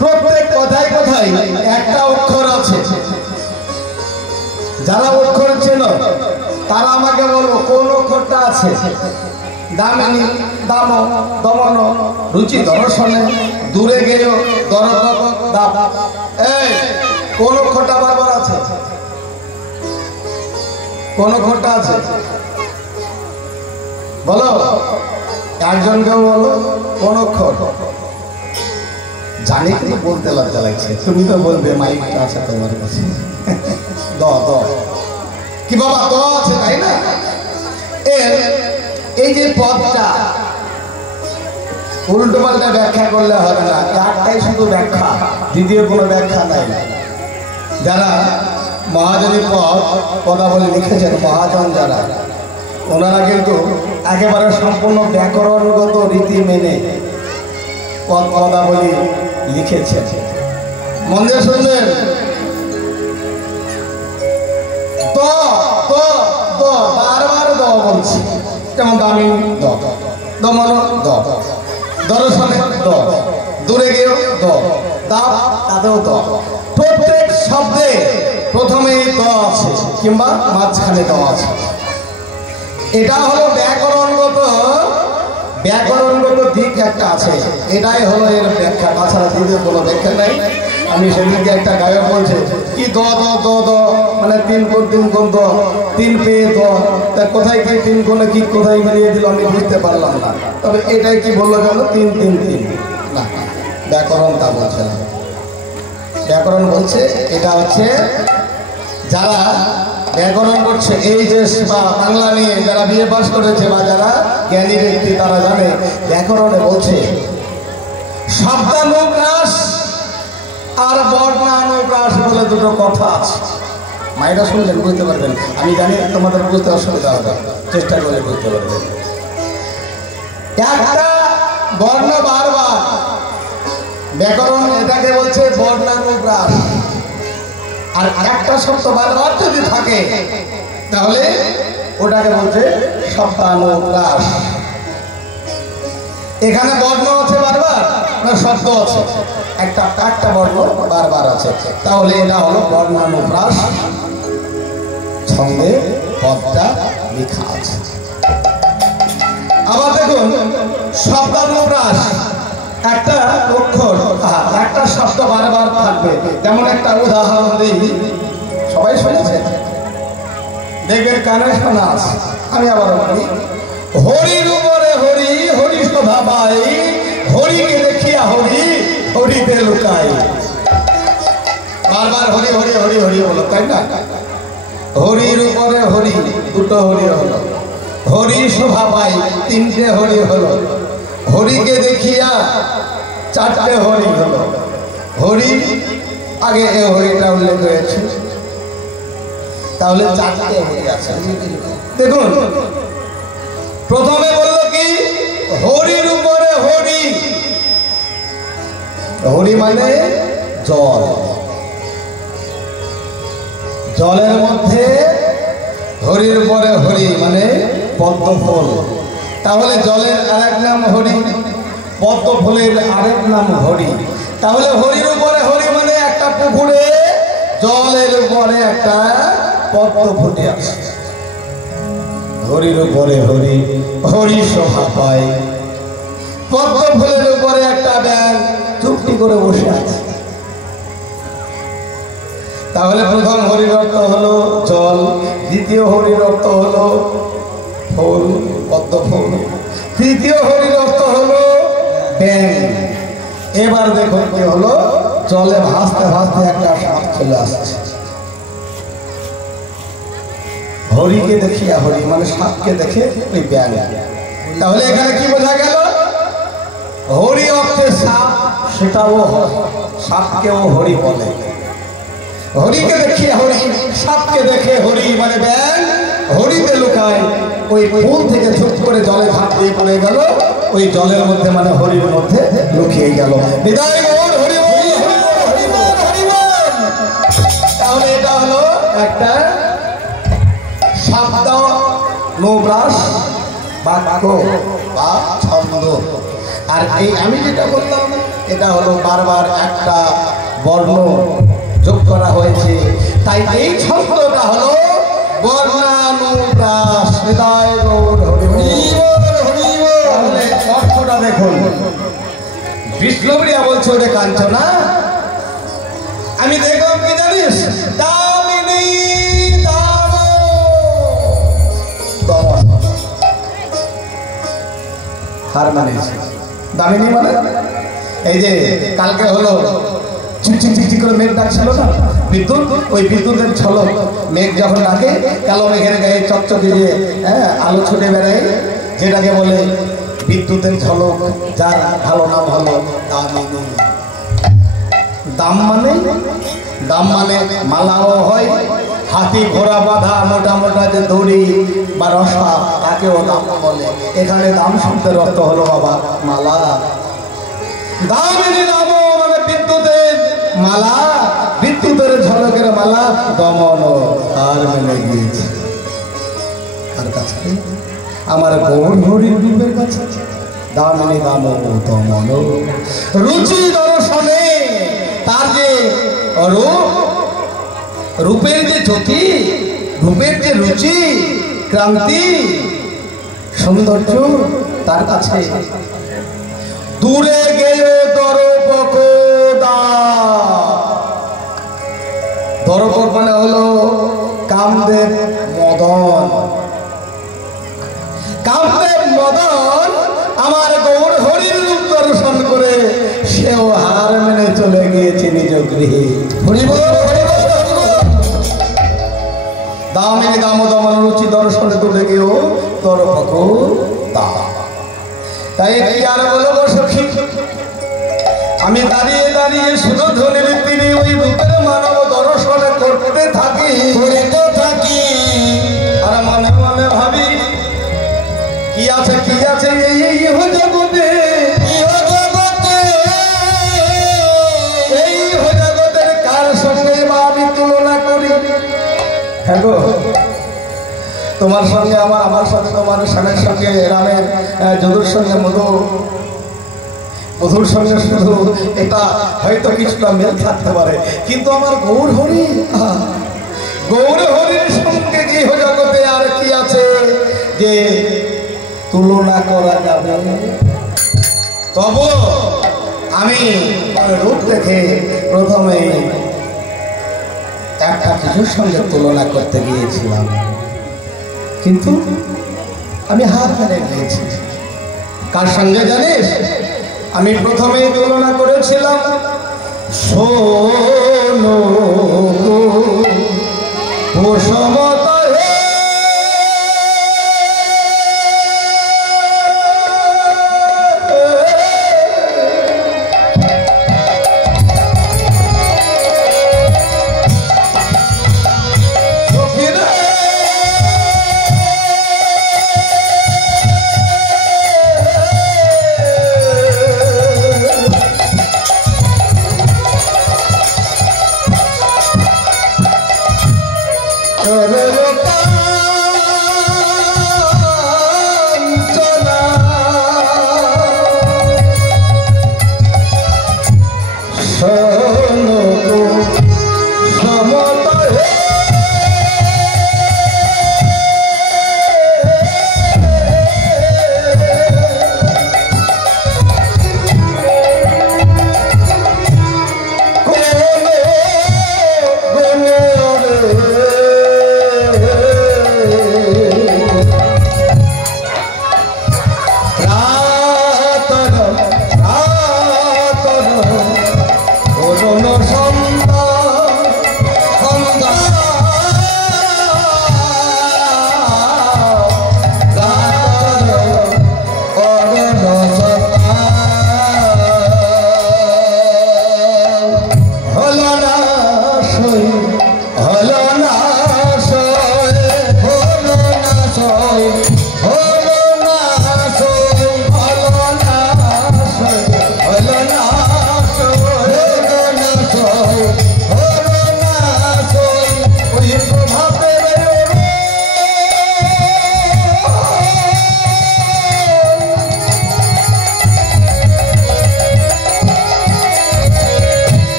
প্রত্যেক কথায় কথায় একটা অক্ষর আছে। যারা অক্ষর চেনো তারা আমাকে বলো কোন অক্ষরটা আছে। দামিনী, দাম, দমন, রুচি, দর্শনে, দূরে গেও, দরদ, দাপ। এই কোন অক্ষরটা বারবার আছে? কোন অক্ষরটা আছে বলো, একজনকে বলো কোন অক্ষর। জানি কিন্তু বলতে লজ্জা লাগছে, তুমি তো বলবে মাইকটা আছে তোমার কাছে। দ দ কি বাবা, দ আছে তাই না? এই যে পদটা উল্টো পাল্টা ব্যাখ্যা করলে হবে না, একটাই শুধু ব্যাখ্যা, দ্বিতীয় কোনো ব্যাখ্যা নাই। যারা মহাজনী পদাবলী লিখেছেন, মহাজন যারা, ওনারা কিন্তু একেবারে সম্পূর্ণ ব্যাকরণগত রীতি মেনে পদাবলী লিখেছেন। মন দিয়ে শুনবেন। বারবার দ বলছি, যেমন দামি দ, দমন দ, দর্শনে দ, দূরে গিয়েও দ, দাপ তাতেও দ। প্রত্যেক শব্দে প্রথমেই দ আছে কিংবা মাঝখানে দ আছে। এটা হলো ব্যাকরণগত দিক একটা আছে, এটাই হলো এর ব্যাখ্যা, তাছাড়া দ্বিতীয় কোনো ব্যাখ্যা নাই। আমি সেদিনকে একটা গায়ক বলছে কি দ দ দ দ মানে তিন কোণ দ, তিন পেয়ে দ, তা কোথায় কি তিন কোণে কি কোথায় মিলিয়ে দিল আমি বুঝতে পারলাম না। তবে এটাই কি বললো যেন তিন তিন তিন, না ব্যাকরণ তা বলছে না। ব্যাকরণ বলছে এটা হচ্ছে যারা ব্যাকরণ করছে, এই যে বাংলা নিয়ে যারা বিএ পাস করেছে বা যারা জ্ঞানী ব্যক্তি তারা জানে ব্যাকরণে বলছে শব্দানুপ্রাস আর বর্ণানুপ্রাস বলে দুটো কথা আছে। মায়েরা শুনলেন বুঝতে পারবেন, আমি জানি তোমাদের বুঝতে অসুবিধা হবে, চেষ্টা করে বুঝতে পারবেন। একটা বর্ণ বারবার, ব্যাকরণ এটাকে বলছে বর্ণানুপ্রাস। আর একটা শব্দ বারবার যদি থাকে তাহলে ওটাকে বলছে শব্দানুপ্রাস। এখানে বর্ণ আছে বারবার না শব্দ আছে? একটা বর্ণ বারবার আছে, তাহলে এটা হলো বর্ণানুপ্রাস। ছন্দে পদটা লেখা আছে। আবার দেখুন শব্দানুপ্রাস, একটা অক্ষর একটা শব্দ বারবার থাকবে। যেমন একটা উদাহরণ দিই, সবাই শুনেছে, দেখবেন কানে শোনা আছে। আমি আবার বলি, হরির উপরে হরি, হরি শোভা পাই, হরিকে দেখিয়া হরি, হরিতে লুকাই। বারবার হরি হরি হরি হরি হলো, তাই না? হরির উপরে হরি, দুটো হরি হলো। হরি শোভা পাই, তিনটে হরি হলো। হরিকে দেখিয়া চারটে হরি হলো। হরি আগে এ হরিটা উল্লেখ হয়েছে, তাহলে চারটে হরি আছে। দেখুন প্রথমে বললো কি হরির উপরে হরি, হরি মানে জল, জলের মধ্যে হরির উপরে হরি মানে পদ্ম ফুল। তাহলে জলের আরেক নাম হরি, পদ্ম ফুলের আরেক নাম হরি। তাহলে হরির উপরে হরি মানে একটা পুকুরে জলের উপরে একটা পদ্ম ফুটে আছে। হরির উপরে হরি, হরি শোভা পায়। পদ্ম ফুলের উপরে একটা ব্যাঙ চুপটি করে বসে আছে। তাহলে প্রথম হরির অর্থ হলো জল, দ্বিতীয় হরির অর্থ হলো ফুল, পদ্ম ফুল, তৃতীয় হরির অর্থ হলো ব্যাঙ। এবার দেখুন কি হলো, জলে ভাসতে ভাসতে একটা সাপ চলে আসছে। হরিকে দেখিয়া হরি মানে সাপকে দেখে ওই ব্যাঙ। তাহলে এখানে কি বোঝা গেল? হরি অর্থে সাপ, সেটাও সাপকেও হরি বলে। হরিকে দেখিয়া হরি, সাপকে দেখে হরি মানে ব্যাঙ, হরিতে লুকায়। ওই ফুল থেকে ঝুপ করে জলে ঝাঁপ দিয়ে পড়ে গেল, ওই জলের মধ্যে মানে হরির মধ্যে লুকিয়ে গেল। বিদায় বল, হরি বল, হরি বল, হরি বল। তাহলে এটা হলো একটা শব্দানুপ্রাস বাক্য বা ছন্দ। আর এই আমি যেটা বললাম এটা হলো বারবার একটা বর্ণ যোগ করা হয়েছে, তাই এই ছন্দটা হলো বর্ণানুপ্রাস। হৃদয় গৌর হরি বল। তাহলে অর্থটা দেখুন, বিষ্ণুপ্রিয়া বলছে ওরে কাঞ্চনা, আমি দেখলাম কি জানিস, দামিনী হার মানে দামিনী মানে এই যে কালকে হলো চিকচিক চিকচিক করে মেঘ ডাকছিল না বিদ্যুৎ, ওই বিদ্যুতের ঝলক মেঘ যখন ডাকে কালো মেঘের গায়ে চকচকে যে আলো ছুটে বেড়ায়, যেটাকে বলে বিদ্যুতের ঝলক, যার ভালো নাম হলো দামিনী। দাম মানে মালাও হয়, হাতি ঘোড়া বাঁধা মোটা মোটা যে দড়ি বা রসা তাকেও দাম বলে। এখানে দাম শব্দের অর্থ হলো বাবা মালা। দামিনী নাম মানে বিদ্যুতের মালা, বিদ্যুতের ঝলকের মালা দমন আর মেলে গিয়েছে কার কাছে? আমার গৌর হরির রূপের কাছে। দামিনী দাম দমন রুচি দর্শনে, তার যে রূপের যে জ্যোতি, রূপের যে রুচি, ক্রান্তি, সৌন্দর্য তার কাছে। দূরে গেলে দরপক, দরপক মানে হলো কামদেব মদন। কামদেব মদন আমার গৌর হরির রূপ দর্শন করে সেও হার মেনে চলে গিয়েছে নিজ গৃহে। দামিনী দাম দমন রুচি দর্শনে দূরে গিয়েও দরপক দা। তাই কি আর বলবো সখী, আমি দাঁড়িয়ে দাঁড়িয়ে শুধু ধনের তিনি ওই রূপের মানব দর্শন করতে থাকি। আর মনে মনে ভাবি কি আছে এই জগতে, এই জগতের কার সঙ্গে বা আমি তুলনা করি? হ্যাঁ গো, তোমার সঙ্গে আমার সাথে, তোমার স্বামীর সঙ্গে রামের, যদুর সঙ্গে মধুর সঙ্গে শুধু এটা হয়তো কিছুটা মেল থাকতে পারে, কিন্তু আমার গৌর হরির সঙ্গে গৃহ জগতে আর কি আছে যে তুলনা করা যাবে? তবু আমি রূপ দেখে প্রথমে একটা কিছুর সঙ্গে তুলনা করতে গিয়েছিলাম, কিন্তু আমি হাত মেরে গিয়েছি। কার সঙ্গে জানিস? আমি প্রথমেই তুলনা করেছিলাম শোনো সমতা হে, Hallelujah.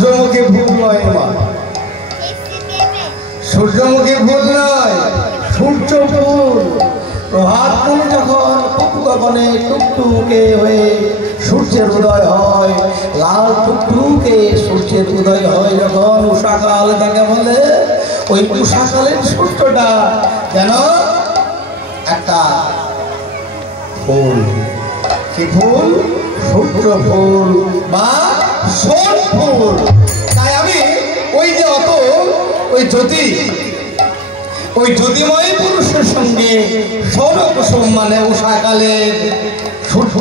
সূর্যমুখী ফুল নয় মা, সূর্যমুখী ফুল নয়, সূর্য ফুল। প্রভাতকালে যখন গগনে টুকটুকে হয়ে সূর্যের উদয় হয়, লাল টুকটুকে সূর্যের উদয় হয় যখন উষাকাল তাকে বলে, ওই উষাকালের সূর্যটা যেন একটা ফুল। কি ফুল? সূর্য ফুল বা সোন ফুল। তাই আমি ওই যে ওই জ্যোতিময় পুরুষের সঙ্গে সৌরকুসুম মানে উষাকালের সূর্য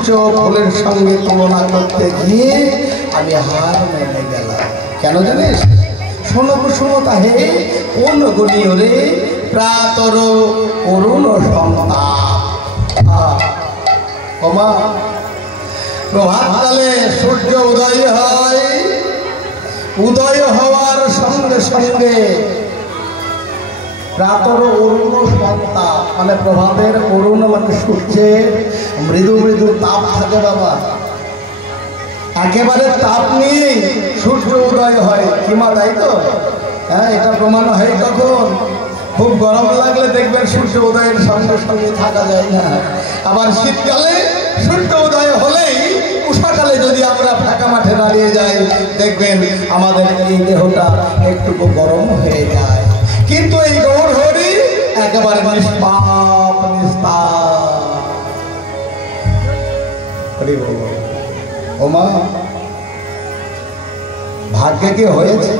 ফুলের সঙ্গে তুলনা করতে গিয়ে আমি হার মেনে গেলাম। কেন জানিস? সৌরকুসুম তাহে কোন গণীয় রে প্রাতর অরুণ সন্তাপ। ওমা, প্রভাতকালে সূর্য উদয় হয়, উদয় হওয়ার সঙ্গে সঙ্গে প্রাতর অরুণ সন্তাপ মানে প্রভাতের অরুণ মানে সূর্যের মৃদু মৃদু তাপ থাকে বাবা, একেবারে তাপ নিয়ে সূর্য উদয় হয়। কিমা তাই তো? হ্যাঁ, এটা প্রমাণ হয় কখন? খুব গরম লাগলে দেখবেন সূর্য উদয়ের সঙ্গে সঙ্গে থাকা যায় না। আবার শীতকালে সূর্য উদয় হলেই উষাকালে যদি আমরা ফাঁকা মাঠে দাঁড়িয়ে যাই দেখবেন আমাদের এই দেহটা একটুকু গরম হয়ে যায়। কিন্তু এই গৌর হরি একেবারে নিষ্পাপ নিস্তার। ওমা, ভাগ্যে কি হয়েছে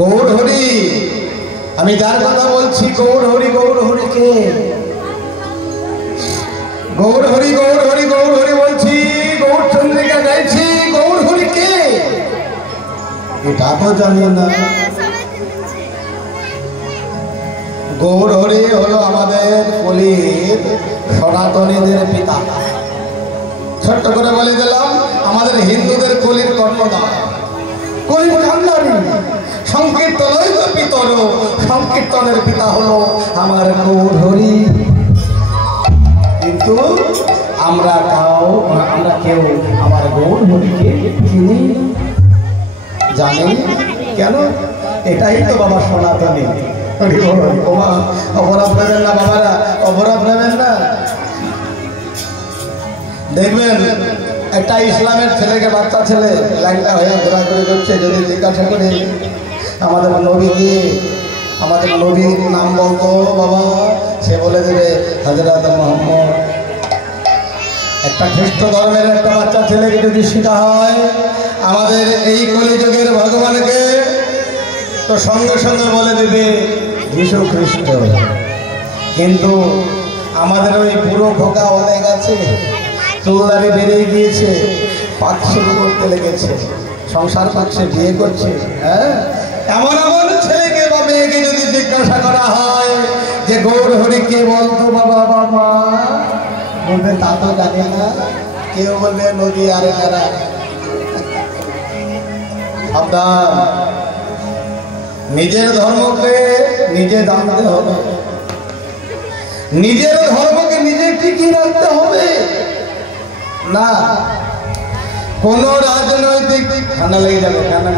গৌর হরি? আমি যার কথা বলছি গৌর হরি। গৌর হরি কে? গৌর হরি, গৌর হরি, গৌর হরি বলছি, গৌর চন্দ্রিকা গাইছি। গৌর হরি কে এটা তো জানি না। গৌর হরি হলো আমাদের কলির সনাতনীদের পিতা। ছোট্ট করে বলে দিলাম, আমাদের হিন্দুদের কলির কর্ণধার, কলির কান্ডারী। সংকীর্তনই তো পিতর, সংকীর্তনের পিতা হলো আমার গৌর হরি। কিন্তু আমরা কেউ আমার গৌর হরিকে চিনি জানি কেন? এটাই তো বাবা সনাতনী। অপরাধ নেবেন না বাবারা, অপরাধ নেবেন না। দেখবেন একটা ইসলামের ছেলেকে, বাচ্চা ছেলে ল্যাংটা হয়ে ঘোরাঘুরি করছে, যদি জিজ্ঞাসা করে আমাদের নবীকে, আমাদের নবীর নাম বলতো বাবা, সে বলে দেবে হযরত মুহাম্মদ। একটা খ্রিস্ট ধর্মের একটা বাচ্চা ছেলেকে যদি শেখা হয় আমাদের এই কলিযুগের ভগবানকে, তো সঙ্গে সঙ্গে বলে দেবে যীশু খ্রিস্ট। কিন্তু আমাদের ওই পুরো খোকা অনেক আছে, চুলদারি বেরিয়ে গিয়েছে, পাক শুরু করতে লেগেছে, সংসার পাচ্ছে, বিয়ে করছে। হ্যাঁ, এমন এমন ছেলেকে বা মেয়েকে যদি জিজ্ঞাসা করা হয় যে গৌর হরি কে বলতো বাবা বাবা, বলবে তা তো জানি না। কেউ বলবে নদী আরে কারা। সাবধান, নিজের ধর্মকে নিজে জানতে হবে, নিজের ধর্মকে নিজে টিকিয়ে রাখতে হবে। না কোন রাজনৈতিক ঠান্ডা লেগে যাবে, ঠান্ডা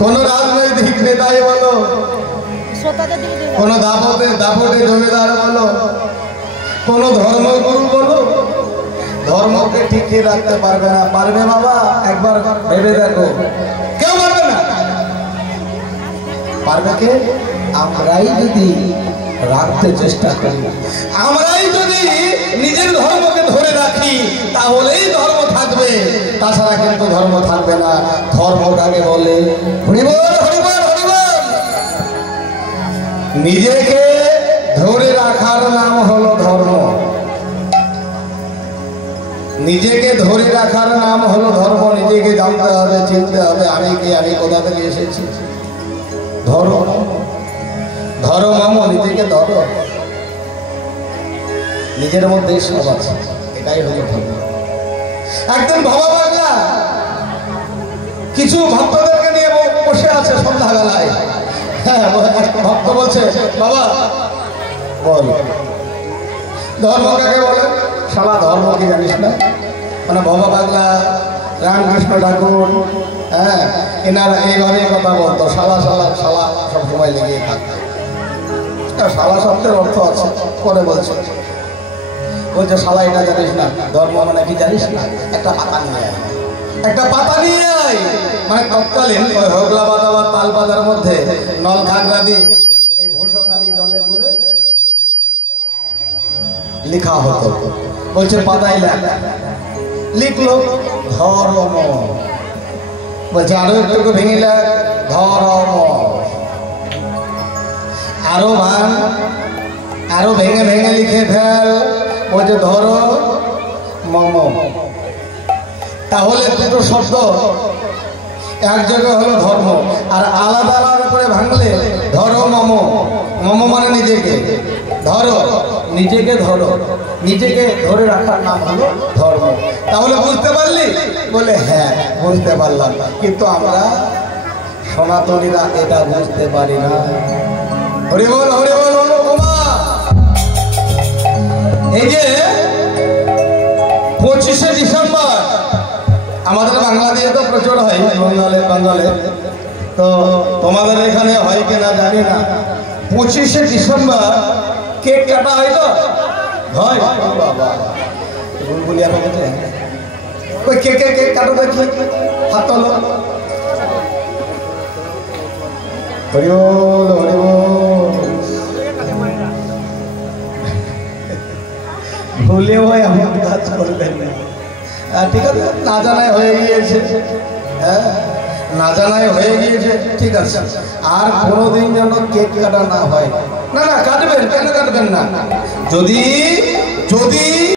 কোন রাজনৈতিক নেতাই বলো, কোন দাপটে জমিদার বলো, কোন ধর্মগুরু বলো, ধর্মকে টিকিয়ে রাখতে পারবে না। পারবে বাবা? একবার ভেবে দেখো, কেউ পারবে না। পারবে কে? আমরাই যদি রাখতে চেষ্টা করি, আমরাই যদি নিজের ধর্মকে ধরে রাখি, তাহলেই ধর্ম থাকবে, তাছাড়া কিন্তু ধর্ম থাকবে না। ধর্ম কাকে বলে? হরিবল হরিবল হরিবল। নিজেকে ধরে রাখার নাম হলো ধর্ম, নিজেকে ধরে রাখার নাম হলো ধর্ম। নিজেকে জানতে হবে, চিনতে হবে, আমি কে, আমি কোথা থেকে এসেছি। ধর্ম ধর্ম নিজেকে ধরো, নিজের মধ্যেই সব আছে, এটাই হলো ধর্ম। একদিন বাবা বাংলা কিছু ভক্তদেরকে নিয়ে বসে আছে সন্ধ্যাবেলায়। হ্যাঁ, ভক্ত বলছে বাবা বল ধর্ম কাকে বলে? শালা ধর্ম কি জানিস না? মানে বাবা পাগলা রামকৃষ্ণ ঠাকুর, হ্যাঁ, এনারা এইভাবে কথা বলতো, শালা শালা শালা সবসময় লেগে থাকতো। শালা শব্দের অর্থ আছে, পরে বলছে বলছে শালা এটা জানিস না, ধর্ম মানে কি জানিস না, একটা পাতা নিয়ে আয়, একটা পাতা নিয়ে আয়। মানে তৎকালীন ওই হোগলা পাতা বা তাল পাতার মধ্যে নল খাগড়া দিয়ে এই ভূষকালী জলে বলে লেখা হতো। বলছে পাতায় লিখলো ধর্ম, বলছে আরো একটু ভেঙে লেখ ধর্ম, আরো ভাঙ, আরো ভেঙে ভেঙে লিখে ফেল, বলছে ধরো মম। তাহলে দুটো শব্দ এক জায়গায় হলো ধর্ম, আর আলাদা আলাদা করে ভাঙলে ধরো মম। মম মানে নিজেকে ধরো, নিজেকে ধরো, নিজেকে ধরে রাখার নাম হলো ধর্ম। তাহলে বুঝতে পারলি? বলে হ্যাঁ বুঝতে পারলাম, কিন্তু আমরা সনাতনীরা এটা বুঝতে পারি না। হরি বল হরি বল। এই যে 25শে ডিসেম্বর আমাদের বাংলাদেশে তো প্রচুর হয়, বাঙালে তো তোমাদের এখানে হয় কিনা জানি না। 25শে ডিসেম্বর কেক কাটা হয় তো হয় বাবা, বুলবুলিয়া বলছে ওই কেকে কেক কাটো দেখি, হাত তোলো। হরি বল হরি বল। ভুলে ভাই আমার কাজ করবেন না, ঠিক আছে, না জানাই হয়ে গিয়েছে, হ্যাঁ না জানাই হয়ে গিয়েছে, ঠিক আছে। আর কোনোদিন যেন কেক কাটা না হয়। না না কাটবেন, কেন কাটবেন না? যদি যদি